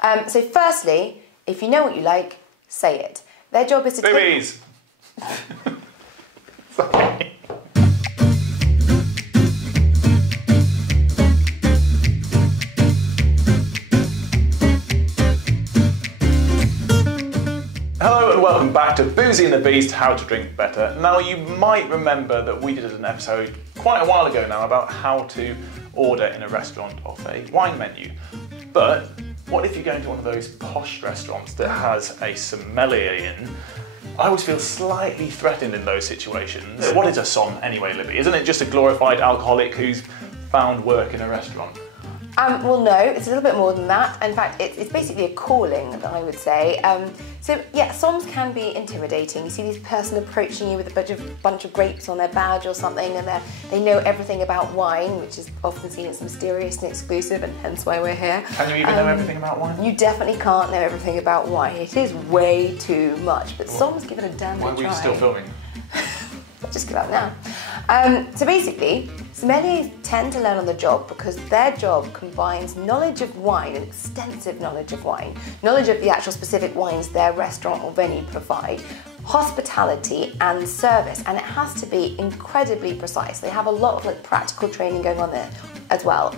So firstly, if you know what you like, say it. Their job is to Boobies! Sorry. Hello and welcome back to Boozy and the Beast, How to Drink Better. Now you might remember that we did an episode quite a while ago now about how to order in a restaurant off a wine menu. But what if you go into one of those posh restaurants that has a sommelier in? I always feel slightly threatened in those situations. What is a Somm anyway, Libby? Isn't it just a glorified alcoholic who's found work in a restaurant? Well, no, it's a little bit more than that. In fact, it's basically a calling, I would say. So, yeah, Somms can be intimidating. You see this person approaching you with a bunch of grapes on their badge or something, and they know everything about wine, which is often seen as mysterious and exclusive, and hence why we're here. Can you even know everything about wine? You definitely can't know everything about wine. It is way too much, but Somms give it a damn good try. Why are we still filming? Just give up now. So basically, sommeliers tend to learn on the job because their job combines knowledge of wine, an extensive knowledge of wine, knowledge of the actual specific wines their restaurant or venue provide, hospitality and service, and it has to be incredibly precise. They have a lot of practical training going on there as well.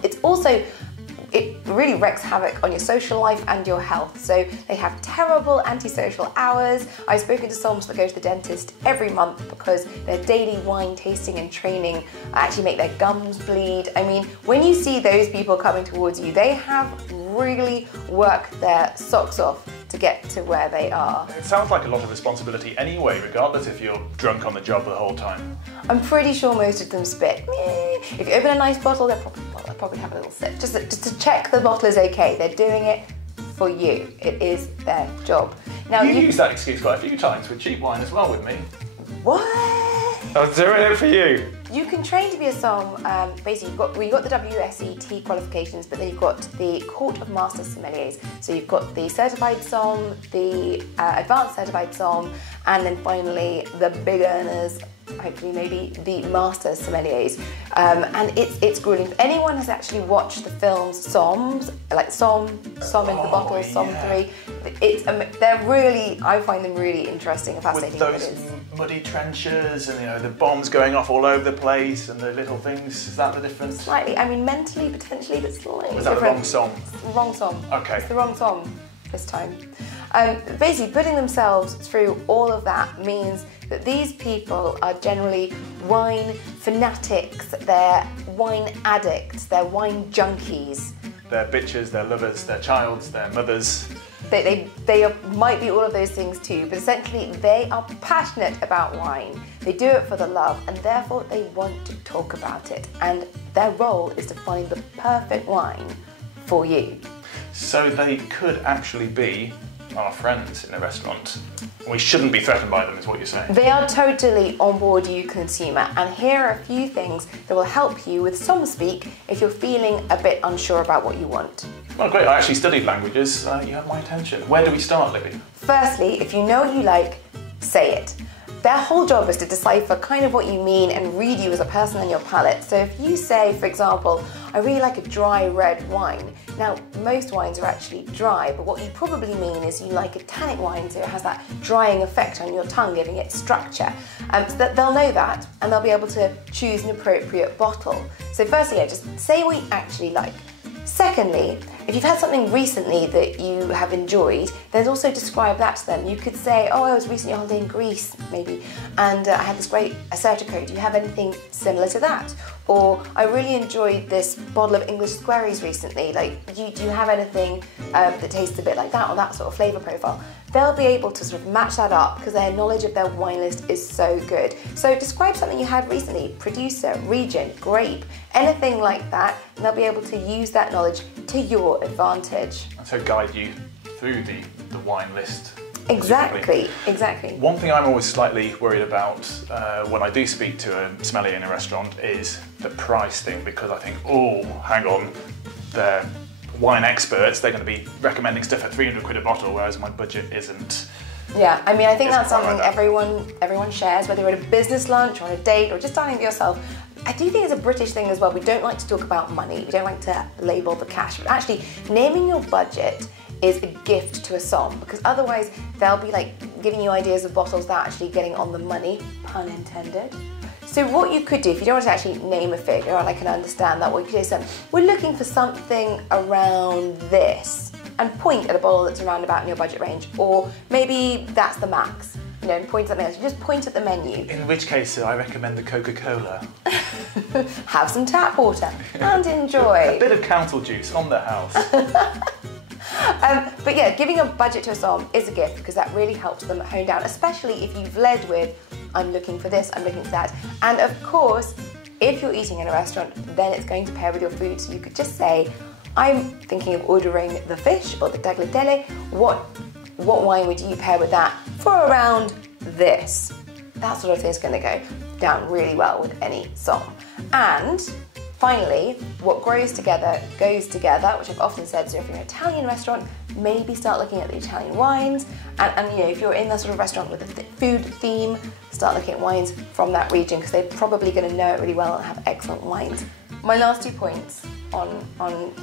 It really wreaks havoc on your social life and your health. So they have terrible antisocial hours. I've spoken to Somms that go to the dentist every month because their daily wine tasting and training actually make their gums bleed. I mean, when you see those people coming towards you, they have really worked their socks off to get to where they are. It sounds like a lot of responsibility anyway, regardless if you're drunk on the job the whole time. I'm pretty sure most of them spit. If you open a nice bottle, they'll probably have a little sip. Just to check the bottle is okay. They're doing it for you. It is their job. Now you use that excuse quite a few times with cheap wine as well with me. What? I'm doing it for you. You can train to be a Somm. Basically, you've got the WSET qualifications, but then you've got the Court of Master Sommeliers. So you've got the Certified Somm, the Advanced Certified Somm, and then finally the big earners, hopefully maybe the Master Sommeliers. And it's grueling. If anyone has actually watched the films Somms, like Somm in the Bottle, yeah. Somm 3, they're really, I find them really interesting and fascinating. With those muddy trenches and the bombs going off all over the place and the little things, is that the difference? Slightly, I mean mentally, potentially, but slightly Was that different. the wrong Somm? It's the wrong Somm. Okay. It's the wrong Somm this time. Basically, putting themselves through all of that means that these people are generally wine fanatics, they're wine addicts, they're wine junkies. They're bitches, they're lovers, they're childs, they're mothers. They might be all of those things too, but essentially they are passionate about wine. They do it for the love, and therefore they want to talk about it. And their role is to find the perfect wine for you. So they could actually be our friends in a restaurant. We shouldn't be threatened by them, is what you're saying. They are totally on board you, consumer, and here are a few things that will help you with Somm speak if you're feeling a bit unsure about what you want. Well, great, I actually studied languages. You have my attention. Where do we start, Libby? Firstly, if you know what you like, say it. Their whole job is to decipher kind of what you mean and read you as a person on your palate. So if you say, for example, I really like a dry red wine. Now, most wines are actually dry, but what you probably mean is you like a tannic wine, so it has that drying effect on your tongue, giving it structure. So that they'll know that, and they'll be able to choose an appropriate bottle. So firstly, just say what you actually like. Secondly, if you've had something recently that you have enjoyed, then also describe that to them. You could say, oh, I was recently on holiday in Greece, maybe, and I had this great Assertico. Do you have anything similar to that? Or, I really enjoyed this bottle of English squaries recently. Do you have anything that tastes a bit like that, or that sort of flavour profile? They'll be able to sort of match that up because their knowledge of their wine list is so good. So describe something you had recently, producer, region, grape, anything like that, and they'll be able to use that knowledge to your advantage. And so guide you through the wine list. Exactly. One thing I'm always slightly worried about when I do speak to a sommelier in a restaurant is the price thing, because I think, oh, hang on, they're wine experts, they're going to be recommending stuff at 300 quid a bottle, whereas my budget isn't. Yeah, I mean, I think that's something everyone shares, whether you're at a business lunch or on a date or just dining with yourself. I do think it's a British thing as well. We don't like to talk about money. We don't like to label the cash, but actually naming your budget is a gift to a Somm, because otherwise they'll be like giving you ideas of bottles that are actually getting on the money, pun intended. So what you could do, if you don't want to actually name a figure, and I can understand that, what you could say is, we're looking for something around this, and point at a bottle that's around about in your budget range, or maybe that's the max, you know, and point at something else. You just point at the menu. In which case, I recommend the Coca-Cola. Have some tap water and enjoy. A bit of council juice on the house. But yeah, giving a budget to a Somm is a gift, because that really helps them hone down, especially if you've led with, I'm looking for this, I'm looking for that. And of course, if you're eating in a restaurant, then it's going to pair with your food. So you could just say, I'm thinking of ordering the fish or the tagliatelle. What wine would you pair with that for around this? That sort of thing is going to go down really well with any Somm. And finally, what grows together goes together, which I've often said. So if you're in an Italian restaurant, maybe start looking at the Italian wines. And you know, if you're in that sort of restaurant with a food theme, start looking at wines from that region, because they're probably going to know it really well and have excellent wines. My last 2 points on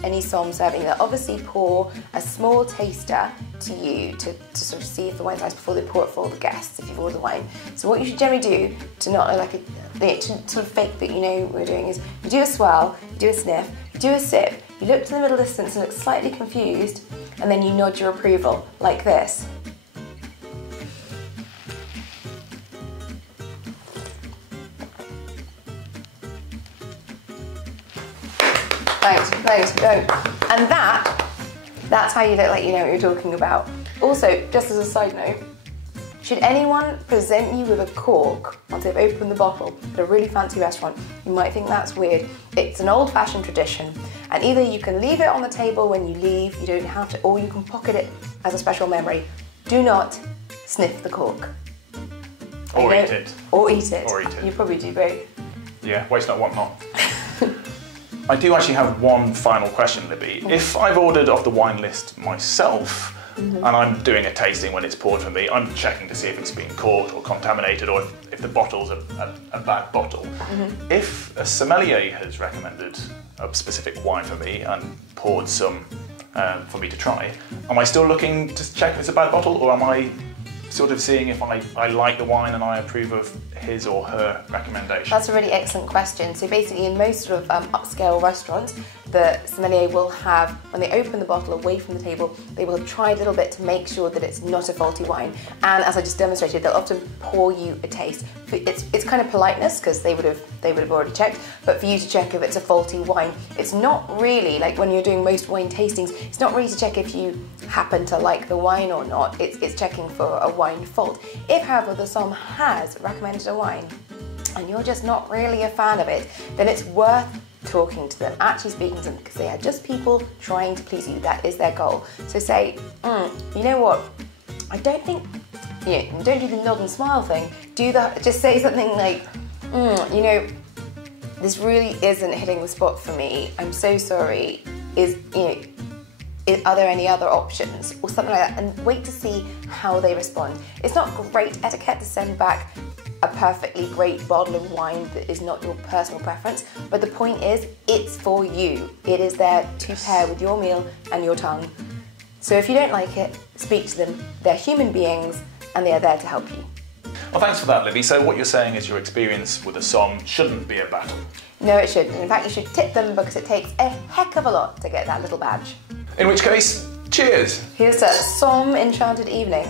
any Somm serving, they'll obviously pour a small taster to you to sort of see if the wine's nice before they pour it for all the guests, if you've ordered the wine. So what you should generally do to not look like to sort of fake that you know what we're doing is, you do a swirl, you do a sniff, you do a sip, you look to the middle distance and look slightly confused, and then you nod your approval, like this. Thanks, don't. And that's how you look like you know what you're talking about. Also, just as a side note, should anyone present you with a cork once they've opened the bottle at a really fancy restaurant, you might think that's weird. It's an old-fashioned tradition, and either you can leave it on the table when you leave, you don't have to, or you can pocket it as a special memory. Do not sniff the cork. Or eat it. Or eat it. Or eat it. You probably do both. Yeah, waste not, want not. I do actually have one final question, Libby. If I've ordered off the wine list myself, and I'm doing a tasting when it's poured for me, I'm checking to see if it's been corked or contaminated, or if the bottle's a bad bottle. If a sommelier has recommended a specific wine for me and poured some for me to try, am I still looking to check if it's a bad bottle, or am I sort of seeing if I like the wine and I approve of his or her recommendation? That's a really excellent question. So basically, in most sort of upscale restaurants, the sommelier will have, when they open the bottle away from the table, they will try a little bit to make sure that it's not a faulty wine. And as I just demonstrated, they'll often pour you a taste. It's kind of politeness, because they would have already checked, but for you to check if it's a faulty wine. It's not really, like when you're doing most wine tastings, it's not really to check if you happen to like the wine or not. It's checking for a wine fault. If, however, the Somm has recommended a wine and you're just not really a fan of it, then it's worth talking to them, actually speaking to them, because they are just people trying to please you. That is their goal. So say, you know what, I don't think, don't do the nod and smile thing. Just say something like, you know, this really isn't hitting the spot for me. I'm so sorry. Are there any other options, or something like that, and wait to see how they respond. It's not great etiquette to send back a perfectly great bottle of wine that is not your personal preference, but the point is, it's for you. It is there to pair with your meal and your tongue. So if you don't like it, speak to them. They're human beings, and they are there to help you. Well, thanks for that, Libby. So what you're saying is your experience with a Somm shouldn't be a battle. No, it shouldn't. In fact, you should tip them, because it takes a heck of a lot to get that little badge. In which case, cheers! Here's to Somm enchanted evening.